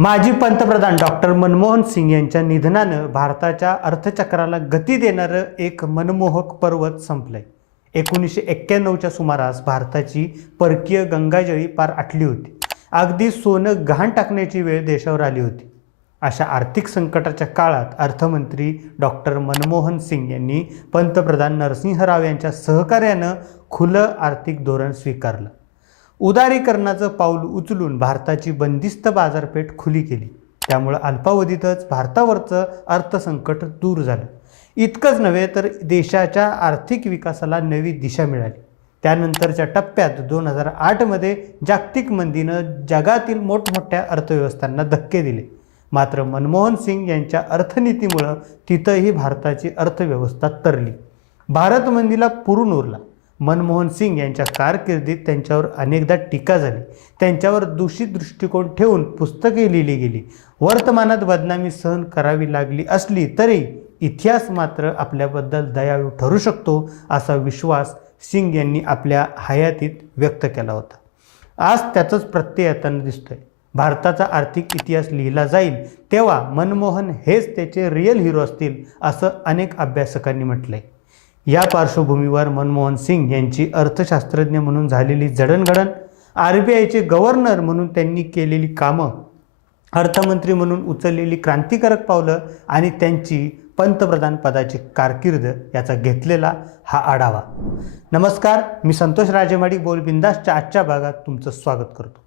माजी पंतप्रधान डॉक्टर मनमोहन सिंग यांच्या निधनानं भारताच्या अर्थचक्राला गती देणारं एक मनमोहक पर्वत संपलंय. एकोणीसशे एक्क्याण्णवच्या सुमारास भारताची परकीय गंगाजळी पार आटली होती. अगदी सोनं गहाण टाकण्याची वेळ देशावर आली होती. अशा आर्थिक संकटाच्या काळात अर्थमंत्री डॉक्टर मनमोहन सिंग यांनी पंतप्रधान नरसिंह राव यांच्या सहकार्यानं खुलं आर्थिक धोरण स्वीकारलं. उदारीकरणाचं पाऊल उचलून भारताची बंदिस्त बाजारपेठ खुली केली. त्यामुळं अल्पावधीतच भारतावरचं अर्थसंकट दूर झालं. इतकंच नव्हे तर देशाच्या आर्थिक विकासाला नवी दिशा मिळाली. त्यानंतरच्या टप्प्यात दोन हजार आठमध्ये जागतिक मंदीनं जगातील मोठमोठ्या अर्थव्यवस्थांना धक्के दिले. मात्र मनमोहन सिंग यांच्या अर्थनीतीमुळं तिथंही भारताची अर्थव्यवस्था तरली. भारत मंदीला पुरून उरला. मनमोहन सिंग यांच्या कारकिर्दीत त्यांच्यावर अनेकदा टीका झाली. त्यांच्यावर दूषित दृष्टिकोन ठेवून पुस्तके लिहिली गेली. वर्तमानात बदनामी सहन करावी लागली असली तरी इतिहास मात्र आपल्याबद्दल दयाळू ठरू शकतो असा विश्वास सिंग यांनी आपल्या हयातीत व्यक्त केला होता. आज त्याचंच प्रत्यय येताना दिसतोय. भारताचा आर्थिक इतिहास लिहिला जाईल तेव्हा मनमोहन हेच त्याचे रिअल हिरो असतील असं अनेक अभ्यासकांनी म्हटलंय. या पार्श्वभूमीवर मनमोहन सिंग यांची अर्थशास्त्रज्ञ म्हणून झालेली जडणघडण आर बी आयचे गव्हर्नर म्हणून त्यांनी केलेली कामं अर्थमंत्री म्हणून उचललेली क्रांतिकारक पावलं आणि त्यांची पंतप्रधान पदाची कारकीर्द याचा घेतलेला हा आढावा. नमस्कार मी संतोष राजेमाडी बोलबिंदासच्या आजच्या भागात तुमचं स्वागत करतो.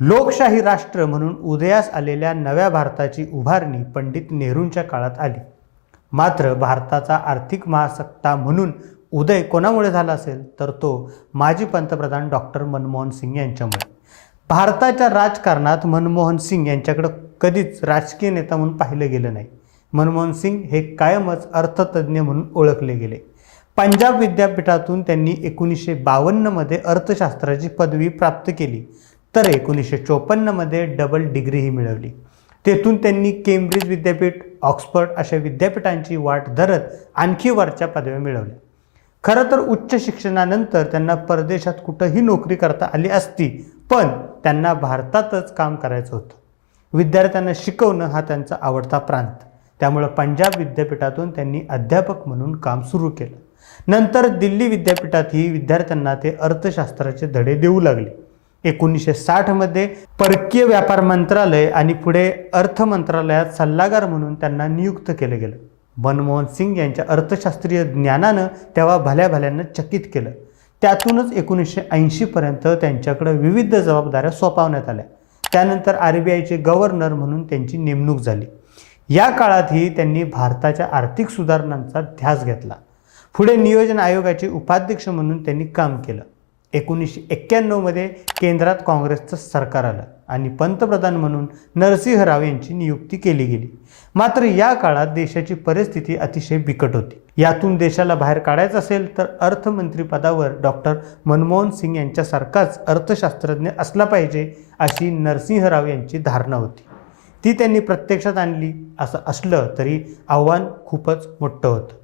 लोकशाही राष्ट्र म्हणून उदयास आलेल्या नव्या भारताची उभारणी पंडित नेहरूंच्या काळात आली. मात्र भारताचा आर्थिक महासत्ता म्हणून उदय कोणामुळे झाला असेल? तर तो माजी पंतप्रधान डॉक्टर मनमोहन सिंग यांच्यामुळे. भारताच्या राजकारणात मनमोहन सिंग यांच्याकडं कधीच राजकीय नेता म्हणून पाहिलं गेलं नाही. मनमोहन सिंग हे कायमच अर्थतज्ज्ञ म्हणून ओळखले गेले. पंजाब विद्यापीठातून त्यांनी एकोणीसशे बावन्नमध्ये अर्थशास्त्राची पदवी प्राप्त केली. तर एकोणीसशे चोपन्नमध्ये डबल डिग्रीही मिळवली. तेथून त्यांनी केम्ब्रिज विद्यापीठ ऑक्सफर्ड अशा विद्यापीठांची वाट धरत आणखी वरच्या पदव्या मिळवल्या. खरं तर उच्च शिक्षणानंतर त्यांना परदेशात कुठंही नोकरी करता आली असती पण त्यांना भारतातच काम करायचं होतं. विद्यार्थ्यांना शिकवणं हा त्यांचा आवडता प्रांत. त्यामुळं पंजाब विद्यापीठातून त्यांनी अध्यापक म्हणून काम सुरू केलं. नंतर दिल्ली विद्यापीठातही विद्यार्थ्यांना ते अर्थशास्त्राचे धडे देऊ लागले. एकोणीसशे साठमध्ये परकीय व्यापार मंत्रालय आणि पुढे अर्थ मंत्रालयात सल्लागार म्हणून त्यांना नियुक्त केलं गेलं. मनमोहन सिंग यांच्या अर्थशास्त्रीय ज्ञानानं तेव्हा भल्याभल्यानं चकित केलं. त्यातूनच एकोणीसशे ऐंशीपर्यंत त्यांच्याकडं विविध जबाबदाऱ्या सोपावण्यात आल्या. त्यानंतर आर बी आयचे गव्हर्नर म्हणून त्यांची नेमणूक झाली. या काळातही त्यांनी भारताच्या आर्थिक सुधारणांचा ध्यास घेतला. पुढे नियोजन आयोगाचे उपाध्यक्ष म्हणून त्यांनी काम केलं. एकोणीसशे एक्क्याण्णवमध्ये केंद्रात काँग्रेसचं सरकार आलं आणि पंतप्रधान म्हणून नरसिंह राव यांची नियुक्ती केली गेली. मात्र या काळात देशाची परिस्थिती अतिशय बिकट होती. यातून देशाला बाहेर काढायचं असेल तर अर्थमंत्रीपदावर डॉक्टर मनमोहन सिंग यांच्यासारखाच अर्थशास्त्रज्ञ असला पाहिजे अशी नरसिंह राव यांची धारणा होती. ती त्यांनी प्रत्यक्षात आणली असं असलं तरी आव्हान खूपच मोठं होतं.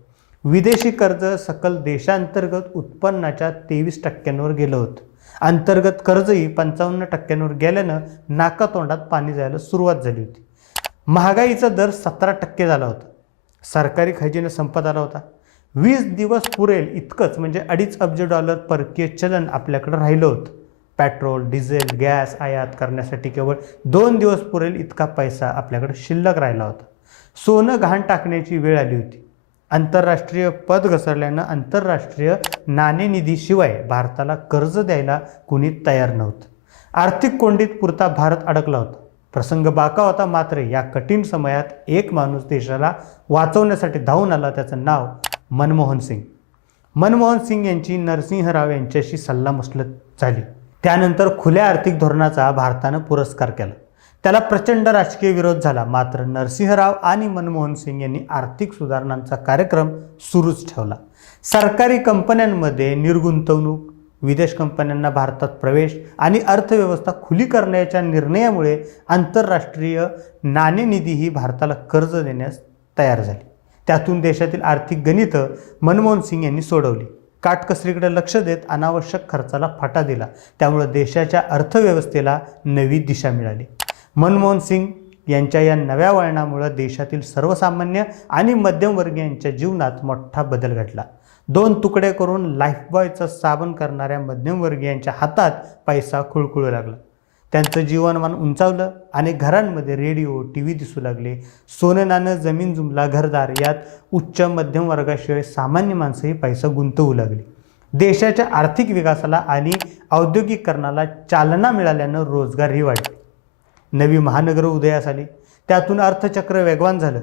विदेशी कर्ज सकल देशांतर्गत उत्पन्नाच्या तेवीस टक्क्यांवर गेलं होतं. अंतर्गत कर्जही पंचावन्न टक्क्यांवर गेल्यानं नाकातोंडात पाणी जायला सुरुवात झाली होती. महागाईचा दर सतरा टक्के झाला होता. सरकारी खजिना संपत आला होता. वीस दिवस पुरेल इतकंच म्हणजे अडीच अब्ज डॉलर परकीय चलन आपल्याकडं राहिलं होतं. पेट्रोल डिझेल गॅस आयात करण्यासाठी केवळ दोन दिवस पुरेल इतका पैसा आपल्याकडे शिल्लक राहिला होता. सोनं घाण टाकण्याची वेळ आली होती. आंतरराष्ट्रीय पद घसरल्यानं आंतरराष्ट्रीय नाणेनिधीशिवाय भारताला कर्ज द्यायला कुणी तयार नव्हतं. आर्थिक कोंडीत पुरता भारत अडकला होता. प्रसंग बाका होता मात्र या कठीण समयात एक माणूस देशाला वाचवण्यासाठी धावून आला त्याचं नाव मनमोहन सिंग. मनमोहन सिंग यांची नरसिंह राव यांच्याशी सल्लामसलत झाली. त्यानंतर खुल्या आर्थिक धोरणाचा भारतानं पुरस्कार केला. त्याला प्रचंड राजकीय विरोध झाला. मात्र नरसिंहराव आणि मनमोहन सिंग यांनी आर्थिक सुधारणांचा कार्यक्रम सुरूच ठेवला. सरकारी कंपन्यांमध्ये निर्गुंतवणूक विदेश कंपन्यांना भारतात प्रवेश आणि अर्थव्यवस्था खुली करण्याच्या निर्णयामुळे आंतरराष्ट्रीय नाणेनिधी ही भारताला कर्ज देण्यास तयार झाली. त्यातून देशातील आर्थिक गणितं मनमोहन सिंग यांनी सोडवली. काटकसरीकडे लक्ष देत अनावश्यक खर्चाला फाटा दिला. त्यामुळे देशाच्या अर्थव्यवस्थेला नवी दिशा मिळाली. मनमोहन सिंग यांच्या या नव्या वळणामुळं देशातील सर्वसामान्य आणि मध्यमवर्गीयांच्या जीवनात मोठा बदल घडला. दोन तुकडे करून लाईफबॉयचं साबण करणाऱ्या मध्यमवर्गीयांच्या हातात पैसा खुळखुळू लागला. त्यांचं जीवनमान उंचावलं आणि घरांमध्ये रेडिओ टी व्ही दिसू लागले. सोनं नाणं जमीन जुमला घरदार यात उच्च मध्यम वर्गाशिवाय सामान्य माणसंही पैसा गुंतवू लागली. देशाच्या आर्थिक विकासाला आणि औद्योगिकरणाला चालना मिळाल्यानं रोजगारही वाढले. नवी महानगरं उदयास आली. त्यातून अर्थचक्र वेगवान झालं.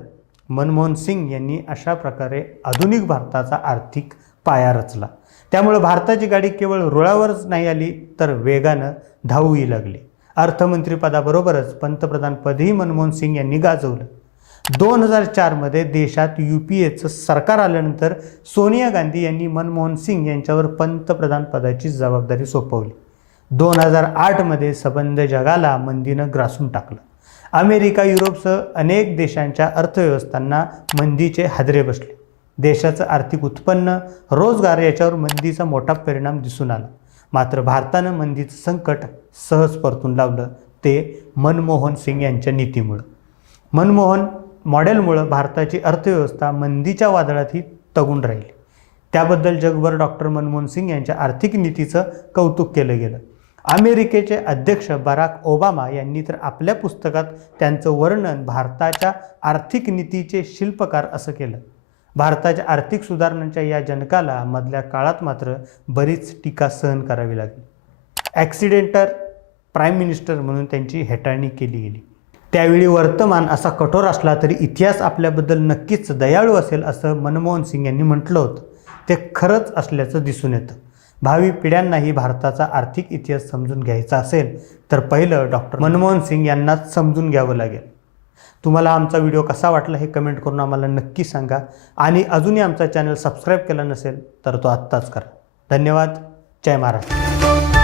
मनमोहन सिंग यांनी अशा प्रकारे आधुनिक भारताचा आर्थिक पाया रचला. त्यामुळे भारताची गाडी केवळ रुळावरच नाही आली तर वेगानं धावूही लागली. अर्थमंत्रीपदाबरोबरच पंतप्रधानपदही मनमोहन सिंग यांनी गाजवलं. दोन हजार चारमध्ये देशात यू पी एचं सरकार आल्यानंतर सोनिया गांधी यांनी मनमोहन सिंग यांच्यावर पंतप्रधानपदाची जबाबदारी सोपवली. दोन हजार आठमध्ये सबंध जगाला मंदीनं ग्रासून टाकलं. अमेरिका युरोपसह अनेक देशांच्या अर्थव्यवस्थांना मंदीचे हादरे बसले. देशाचं आर्थिक उत्पन्न रोजगार याच्यावर मंदीचा मोठा परिणाम दिसून आला. मात्र भारतानं मंदीचं संकट सहज परतून लावलं ते मनमोहन सिंग यांच्या नीतीमुळं. मनमोहन मॉडेलमुळं भारताची अर्थव्यवस्था मंदीच्या वादळातही तगून राहिली. त्याबद्दल जगभर डॉक्टर मनमोहन सिंग यांच्या आर्थिक नीतीचं कौतुक केलं गेलं. अमेरिकेचे अध्यक्ष बराक ओबामा यांनी तर आपल्या पुस्तकात त्यांचं वर्णन भारताच्या आर्थिक नीतीचे शिल्पकार असं केलं. भारताच्या आर्थिक सुधारणांच्या या जनकाला मधल्या काळात मात्र बरीच टीका सहन करावी लागली. ॲक्सिडेंटर प्राईम मिनिस्टर म्हणून त्यांची हेटाळणी केली गेली. त्यावेळी वर्तमान असा कठोर असला तरी इतिहास आपल्याबद्दल नक्कीच दयाळू असेल असं मनमोहन सिंग यांनी म्हटलं होतं. ते खरंच असल्याचं दिसून येतं. भावी पिढ्यांनाही भारताचा आर्थिक इतिहास समजून घ्यायचा असेल तर पहिलं डॉक्टर मनमोहन सिंग यांनाच समजून घ्यावं लागेल. तुम्हाला आमचा व्हिडिओ कसा वाटला हे कमेंट करून आम्हाला नक्की सांगा. आणि अजूनही आमचा चॅनल सबस्क्राईब केला नसेल तर तो आत्ताच करा. धन्यवाद. जय महाराष्ट्र.